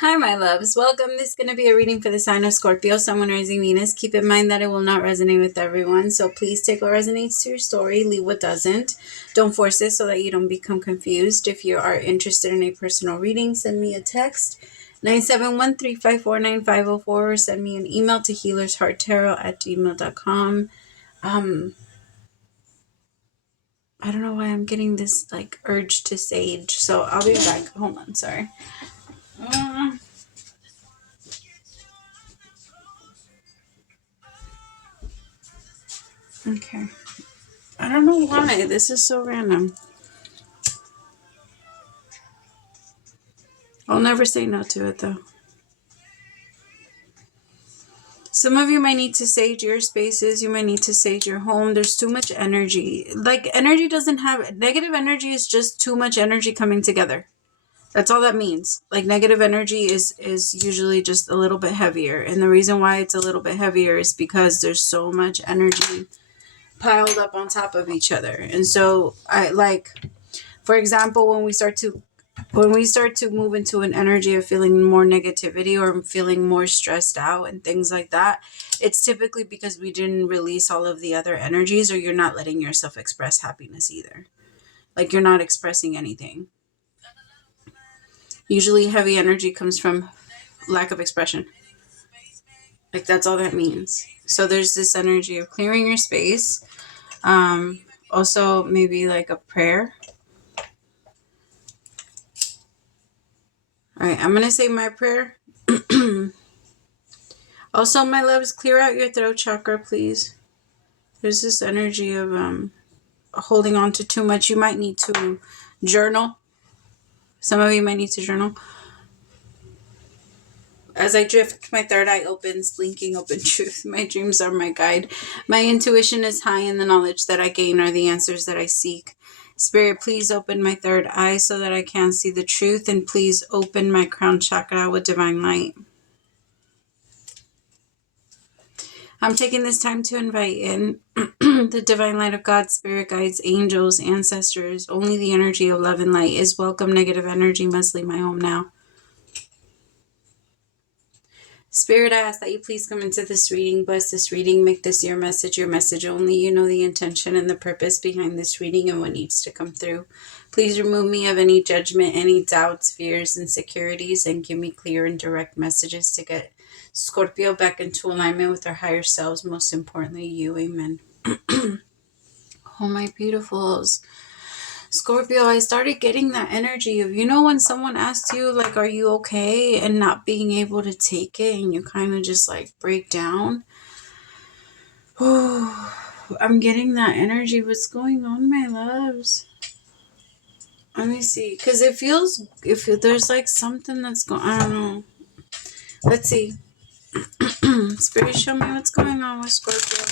Hi, my loves. Welcome. This is going to be a reading for the sign of Scorpio, Sun, Moon, Rising, Venus. Keep in mind that it will not resonate with everyone. So please take what resonates to your story, leave what doesn't. Don't force it so that you don't become confused. If you are interested in a personal reading, send me a text 971-354-9504 or send me an email to healershearttarot@gmail.com. I don't know why I'm getting this urge to sage, so I'll be back. Hold on, sorry. Okay. I don't know why. This is so random. I'll never say no to it, though. Some of you might need to sage your spaces. You might need to sage your home. There's too much energy. Energy doesn't have... Negative energy is just too much energy coming together. That's all that means. Negative energy is usually just a little bit heavier. And the reason why it's a little bit heavier is because there's so much energy piled up on top of each other. And so, for example, when we start to move into an energy of feeling more negativity or feeling more stressed out and things like that, it's typically because we didn't release all of the other energies, or you're not letting yourself express happiness either. You're not expressing anything. Usually heavy energy comes from lack of expression. That's all that means. So there's this energy of clearing your space. Also maybe a prayer. All right, I'm going to say my prayer. Also, my loves, clear out your throat chakra, please. There's this energy of holding on to too much. You might need to journal. Some of you might need to journal. As I drift, my third eye opens, blinking open truth. My dreams are my guide. My intuition is high, and the knowledge that I gain are the answers that I seek. Spirit, please open my third eye so that I can see the truth, and please open my crown chakra with divine light. I'm taking this time to invite in the divine light of God, spirit guides, angels, ancestors. Only the energy of love and light is welcome. Negative energy must leave my home now. Spirit, I ask that you please come into this reading, bless this reading, make this your message only. You know the intention and the purpose behind this reading and what needs to come through. Please remove me of any judgment, any doubts, fears, insecurities, and give me clear and direct messages to get Scorpio back into alignment with our higher selves. Most importantly, you. Amen. Oh, my beautifuls. Scorpio, I started getting that energy of, when someone asks you, are you okay? And not being able to take it, and you kind of just break down. Oh, I'm getting that energy. What's going on, my loves? Let me see. Because it feels, if there's something that's going, I don't know. Let's see. Spirit, show me what's going on with Scorpio.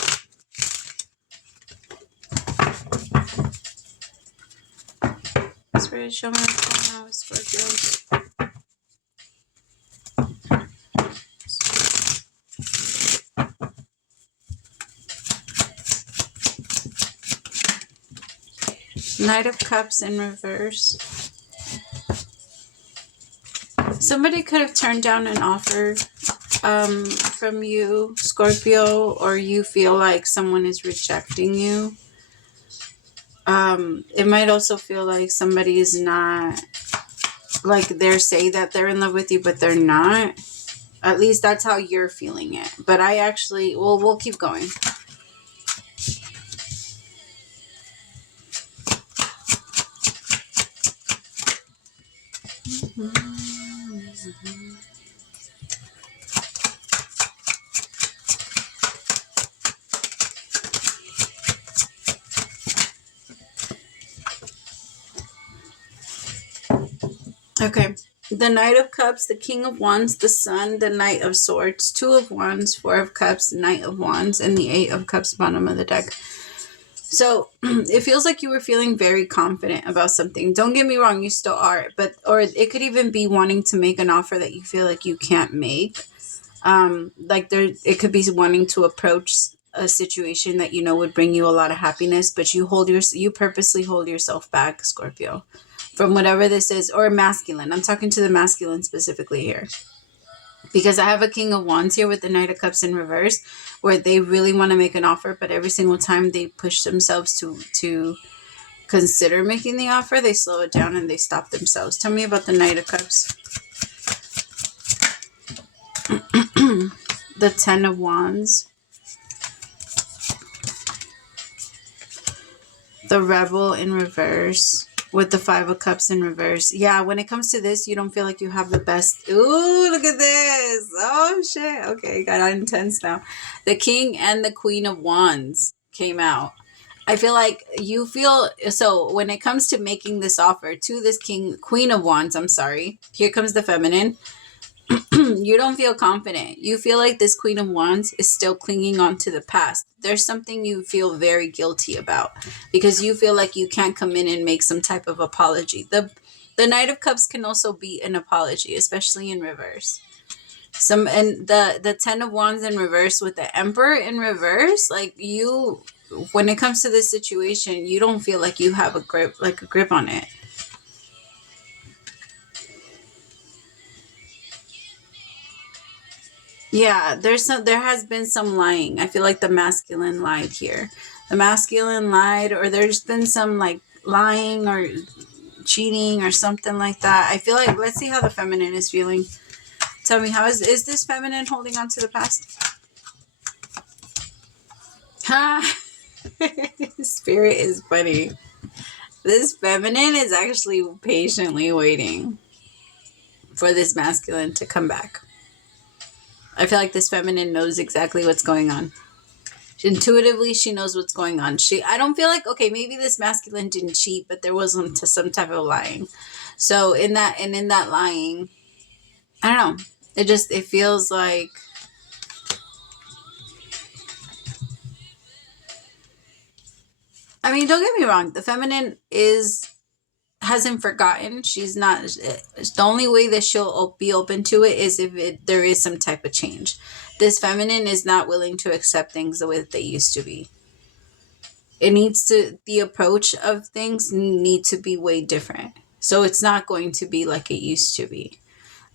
Spirit, show me what's going on with Scorpio. Knight of Cups in reverse. Somebody could have turned down an offer from you, Scorpio, or you feel like someone is rejecting you. It might also feel like somebody is not, they're saying that they're in love with you, but they're not. At least that's how you're feeling it. But I actually, we'll keep going. Okay. The Knight of Cups, the King of Wands, the Sun, the Knight of Swords, Two of Wands, Four of Cups, Knight of Wands, and the Eight of Cups, bottom of the deck. So it feels like you were feeling very confident about something. Don't get me wrong, you still are, or it could even be wanting to make an offer that you feel like you can't make. It could be wanting to approach a situation that would bring you a lot of happiness, but you purposely hold yourself back, Scorpio, from whatever this is, or masculine. I'm talking to the masculine specifically here. Because I have a King of Wands here with the Knight of Cups in reverse, where they really want to make an offer, but every single time they push themselves to consider making the offer, they slow it down and they stop themselves. Tell me about the Knight of Cups. The Ten of Wands. The Rebel in reverse with the Five of Cups in reverse. Yeah, when it comes to this, you don't feel like you have the best. Ooh, look at this. Oh, shit. Okay, got intense now. The King and the Queen of Wands came out. I feel like you feel, so when it comes to making this offer to this Queen of Wands, I'm sorry. Here comes the feminine. You don't feel confident. You feel like this Queen of Wands is still clinging on to the past. There's something you feel very guilty about because you feel like you can't come in and make some type of apology. The Knight of Cups can also be an apology, especially in reverse. And the Ten of Wands in reverse with the Emperor in reverse, like you, when it comes to this situation, you don't feel like you have a grip on it. Yeah, there has been some lying. I feel like the masculine lied here. The masculine lied, or there's been some like lying or cheating or something like that. I feel like, let's see how the feminine is feeling. Tell me, how is this feminine holding on to the past? Ha! Spirit is funny. This feminine is actually patiently waiting for this masculine to come back. I feel like this feminine knows exactly what's going on. Intuitively, she knows what's going on. I don't feel like, okay, maybe this masculine didn't cheat, but there was some type of lying. So in that lying, I don't know. It feels like, I mean, don't get me wrong. The feminine hasn't forgotten. She's not, the only way that she'll be open to it is if there is some type of change. This feminine is not willing to accept things the way that they used to be. The approach of things need to be way different. So it's not going to be like it used to be.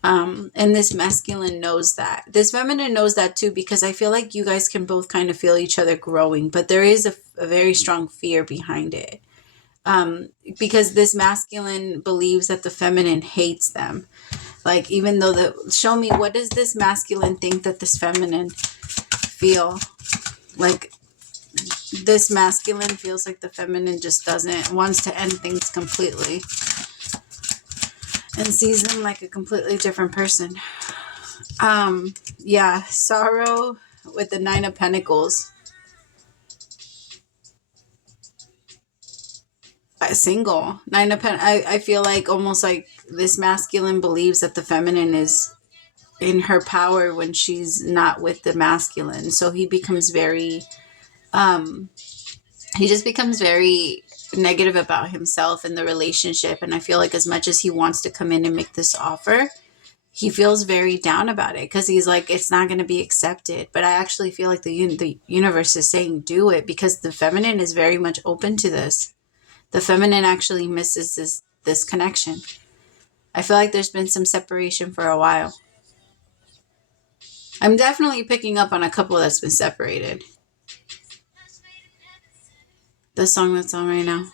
And this masculine knows that. This feminine knows that too, because I feel like you guys can both kind of feel each other growing, but there is a very strong fear behind it. Because this masculine believes that the feminine hates them. Like, even though show me, what does this masculine think that this feminine feel? Like, this masculine feels like the feminine just wants to end things completely and sees them like a completely different person. Yeah, sorrow with the Nine of Pentacles. Single. Nine of Pentacles. I feel like almost like this masculine believes that the feminine is in her power when she's not with the masculine. So he becomes very, he just becomes very negative about himself and the relationship. And I feel like as much as he wants to come in and make this offer, he feels very down about it because he's like, it's not going to be accepted. But I actually feel like the universe is saying do it, because the feminine is very much open to this. The feminine actually misses this connection. I feel like there's been some separation for a while. I'm definitely picking up on a couple that's been separated. The song that's on right now.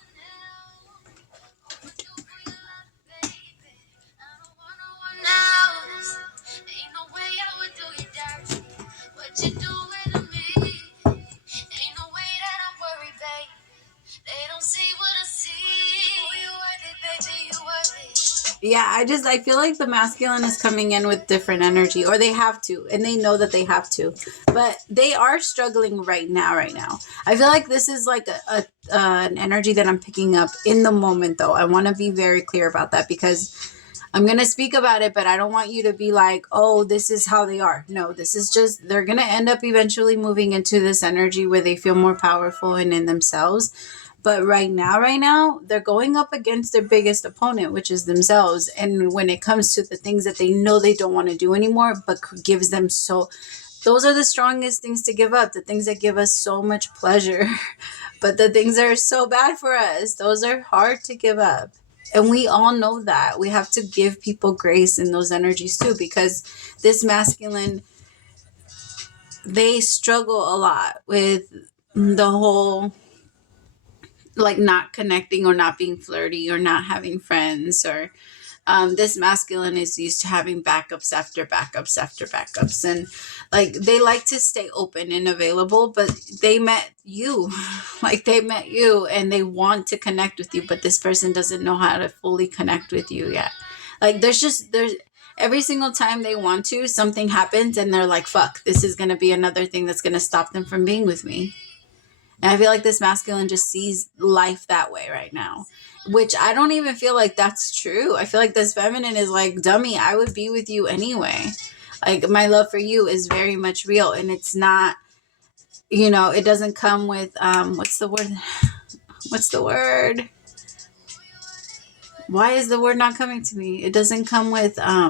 Yeah, I feel like the masculine is coming in with different energy, or they have to, and they know that they have to, but they are struggling right now. I feel like this is like an energy that I'm picking up in the moment, though. I want to be very clear about that, because I'm going to speak about it, but I don't want you to be like, oh, this is how they are. No, this is just, they're going to end up eventually moving into this energy where they feel more powerful and in themselves. But right now, they're going up against their biggest opponent, which is themselves. And when it comes to the things that they know they don't want to do anymore, but gives them those are the strongest things to give up. The things that give us so much pleasure, but the things that are so bad for us, those are hard to give up. And we all know that. We have to give people grace in those energies too, because this masculine, they struggle a lot with the whole like not connecting or not being flirty or not having friends, or this masculine is used to having backups after backups after backups, and like they like to stay open and available, but they met you like they met you and they want to connect with you, but this person doesn't know how to fully connect with you yet. Like there's every single time they want to, something happens and they're like, fuck, this is going to be another thing that's going to stop them from being with me. And I feel like this masculine just sees life that way right now, which I don't even feel like that's true. I feel like this feminine is like, dummy, I would be with you anyway. Like my love for you is very much real, and it's not, you know, it doesn't come with, what's the word? What's the word? Why is the word not coming to me? It doesn't come with, I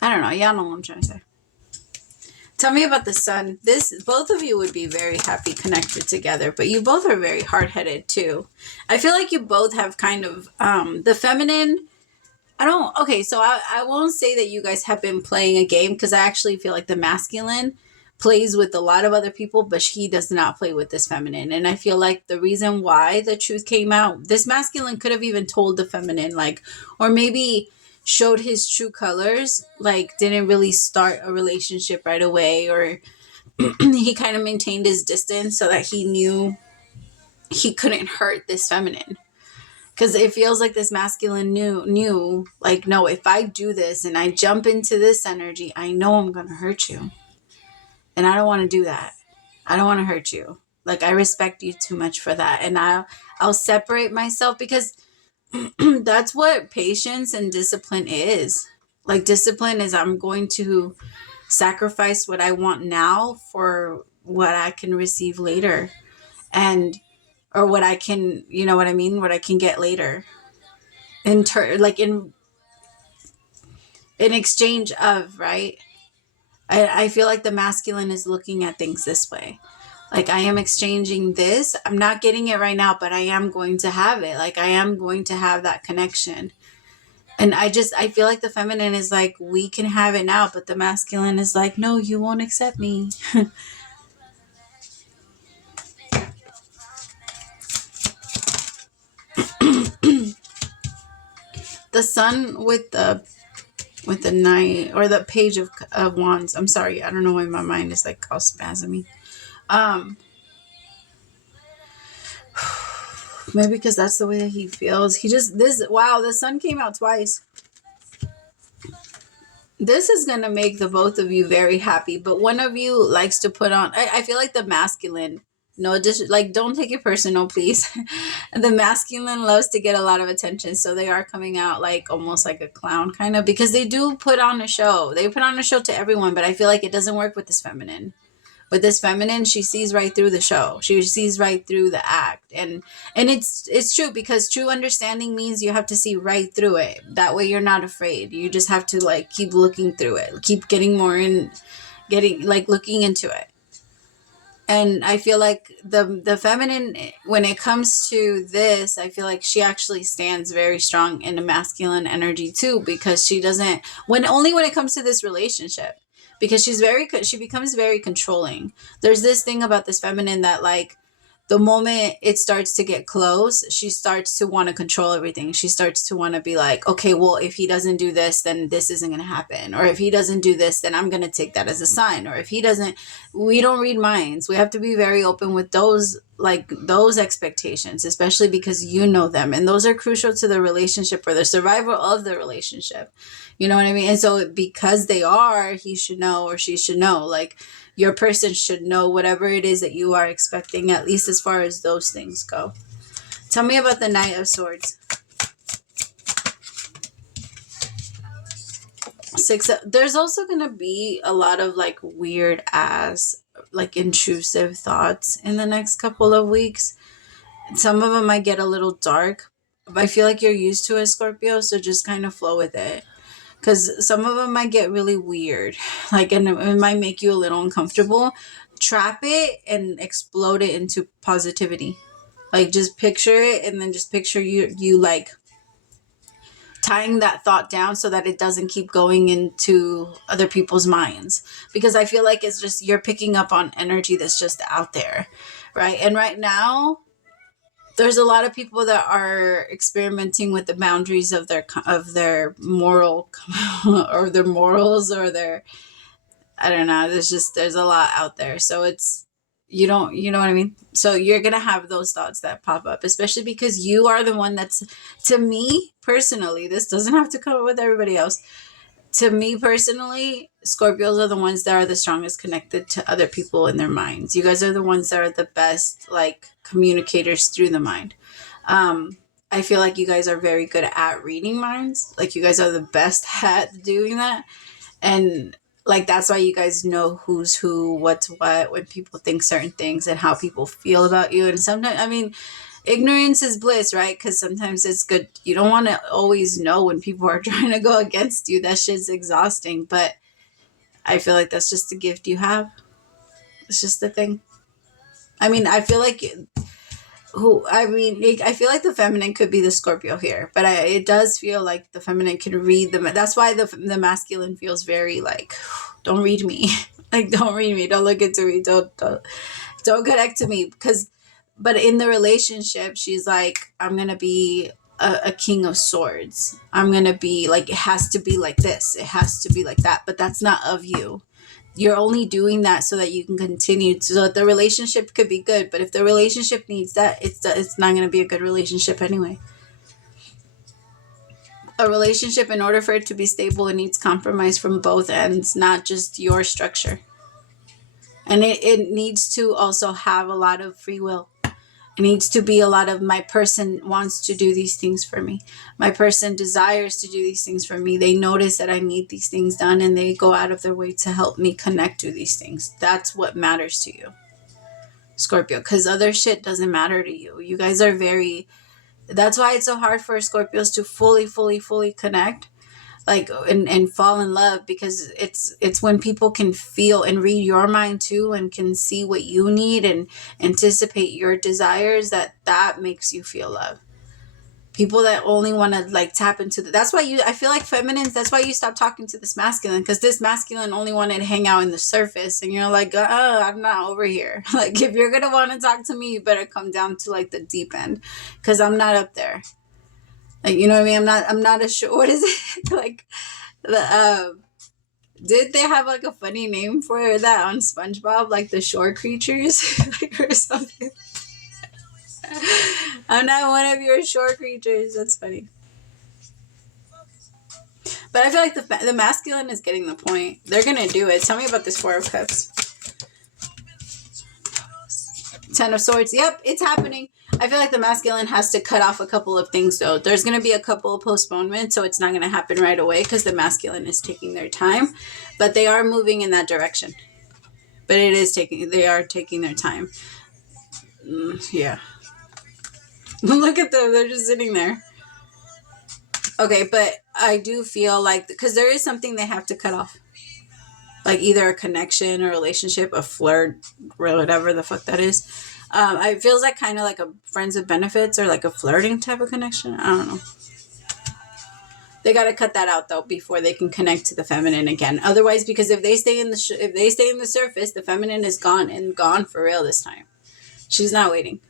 don't know. Y'all know what I'm trying to say. Tell me about the sun. Both of you would be very happy connected together, but you both are very hard-headed too. I feel like you both have kind of the feminine. So I won't say that you guys have been playing a game, because I actually feel like the masculine plays with a lot of other people, but he does not play with this feminine. And I feel like the reason why the truth came out, this masculine could have even told the feminine, like, or maybe showed his true colors, like didn't really start a relationship right away, or he kind of maintained his distance so that he knew he couldn't hurt this feminine. Because it feels like this masculine knew like, no, if I do this and I jump into this energy, I know I'm going to hurt you. And I don't want to do that. I don't want to hurt you. Like, I respect you too much for that. And I'll separate myself, because that's what patience and discipline is. Like, discipline is, I'm going to sacrifice what I want now for what I can receive later, and or what I can, you know what I mean, what I can get later in in exchange of, right? I feel like the masculine is looking at things this way. Like, I am exchanging this. I'm not getting it right now, but I am going to have it. Like, I am going to have that connection. And I feel like the feminine is like, we can have it now, but the masculine is like, no, you won't accept me. The sun with the knight, or the page of wands. I'm sorry, I don't know why my mind is like all spasmy. Maybe because that's the way that he feels. The sun came out twice. This is going to make the both of you very happy, but one of you likes to put on, I feel like the masculine, no, just like, don't take it personal, please. The masculine loves to get a lot of attention, so they are coming out like almost like a clown kind of, because they do put on a show. They put on a show to everyone, but I feel like it doesn't work with this feminine. With this feminine, she sees right through the show. She sees right through the act. And it's true, because true understanding means you have to see right through it. That way you're not afraid. You just have to like keep looking through it. Keep getting more in, getting like looking into it. And I feel like the feminine, when it comes to this, I feel like she actually stands very strong in the masculine energy too, because she doesn't, when it comes to this relationship, because she becomes very controlling. There's this thing about this feminine that, like, the moment it starts to get close, she starts to want to control everything. She starts to want to be like, okay, well, if he doesn't do this, then this isn't going to happen. Or if he doesn't do this, then I'm going to take that as a sign. Or if he doesn't, we don't read minds. We have to be very open with those expectations, especially because you know them. And those are crucial to the relationship or the survival of the relationship. You know what I mean? And so because they are, he should know or she should know, like, your person should know whatever it is that you are expecting, at least as far as those things go. Tell me about the Knight of Swords. There's also going to be a lot of like weird ass, like intrusive thoughts in the next couple of weeks. Some of them might get a little dark, but I feel like you're used to it, Scorpio, so just kind of flow with it. Because some of them might get really weird, like, and it might make you a little uncomfortable. Trap it and explode it into positivity. Like, just picture it, and then just picture you like tying that thought down so that it doesn't keep going into other people's minds. Because I feel like it's just, you're picking up on energy that's just out there, right? And right now, there's a lot of people that are experimenting with the boundaries of their moral or their morals, or their, I don't know. There's a lot out there. So it's, you know what I mean? So you're going to have those thoughts that pop up, especially because you are the one that's, to me personally, this doesn't have to come up with everybody else. To me personally, Scorpios are the ones that are the strongest connected to other people in their minds. You guys are the ones that are the best, like, communicators through the mind. I feel like you guys are very good at reading minds. Like, you guys are the best at doing that. And like, that's why you guys know who's who, what's what, when people think certain things, and how people feel about you. And sometimes, I mean, ignorance is bliss, right? Because sometimes it's good. You don't want to always know when people are trying to go against you. That shit's exhausting. But I feel like that's just the gift you have. It's just the thing. I mean, I feel like I feel like the feminine could be the Scorpio here, but it does feel like the feminine can read them. That's why the masculine feels very like, don't read me. Like, don't read me. Don't look into me. Don't connect to me. But in the relationship, she's like, I'm going to be a king of swords. I'm going to be like, it has to be like this. It has to be like that. But that's not of you. You're only doing that so that you can continue, so that the relationship could be good. But if the relationship needs that, it's not going to be a good relationship anyway. A relationship, in order for it to be stable, it needs compromise from both ends, not just your structure. And it needs to also have a lot of free will. It needs to be a lot of, my person wants to do these things for me. My person desires to do these things for me. They notice that I need these things done, and they go out of their way to help me connect to these things. That's what matters to you, Scorpio, because other shit doesn't matter to you. You guys are very, that's why it's so hard for Scorpios to fully connect, like, and fall in love, because it's when people can feel and read your mind too, and can see what you need and anticipate your desires, that makes you feel love. People that only want to like tap into that's why I feel like feminines, that's why you stop talking to this masculine, because this masculine only wanted to hang out in the surface, and you're like, I'm not over here. Like, if you're gonna want to talk to me, you better come down to like the deep end, because I'm not up there. Like, you know what I mean? I'm not a sure. What is it? Like, the did they have like a funny name for that on SpongeBob? Like the shore creatures, like, or something. I'm not one of your shore creatures. That's funny. But I feel like the masculine is getting the point. They're gonna do it. Tell me about this Four of Cups. Ten of Swords. Yep, it's happening. I feel like the masculine has to cut off a couple of things, though. There's going to be a couple of postponements, so it's not going to happen right away, because the masculine is taking their time. But they are moving in that direction. But they are taking their time. Yeah. Look at them. They're just sitting there. Okay, but I do feel like, because there is something they have to cut off. Like either a connection, a relationship, a flirt, or whatever the fuck that is. It feels like kind of like a friends with benefits, or like a flirting type of connection. I don't know. They got to cut that out though before they can connect to the feminine again. Otherwise, because if they stay in the surface, the feminine is gone for real this time. She's not waiting.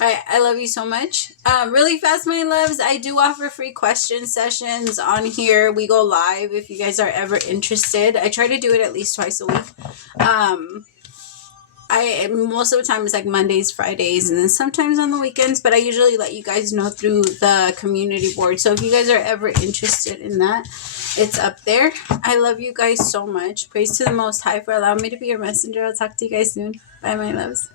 All right, I love you so much. Really fast, my loves, I do offer free question sessions on here. We go live if you guys are ever interested. I try to do it at least twice a week. Most of the time it's like Mondays, Fridays, and then sometimes on the weekends, but I usually let you guys know through the community board. So if you guys are ever interested in that, it's up there. I love you guys so much. Praise to the Most High for allowing me to be your messenger. I'll talk to you guys soon. Bye, my loves.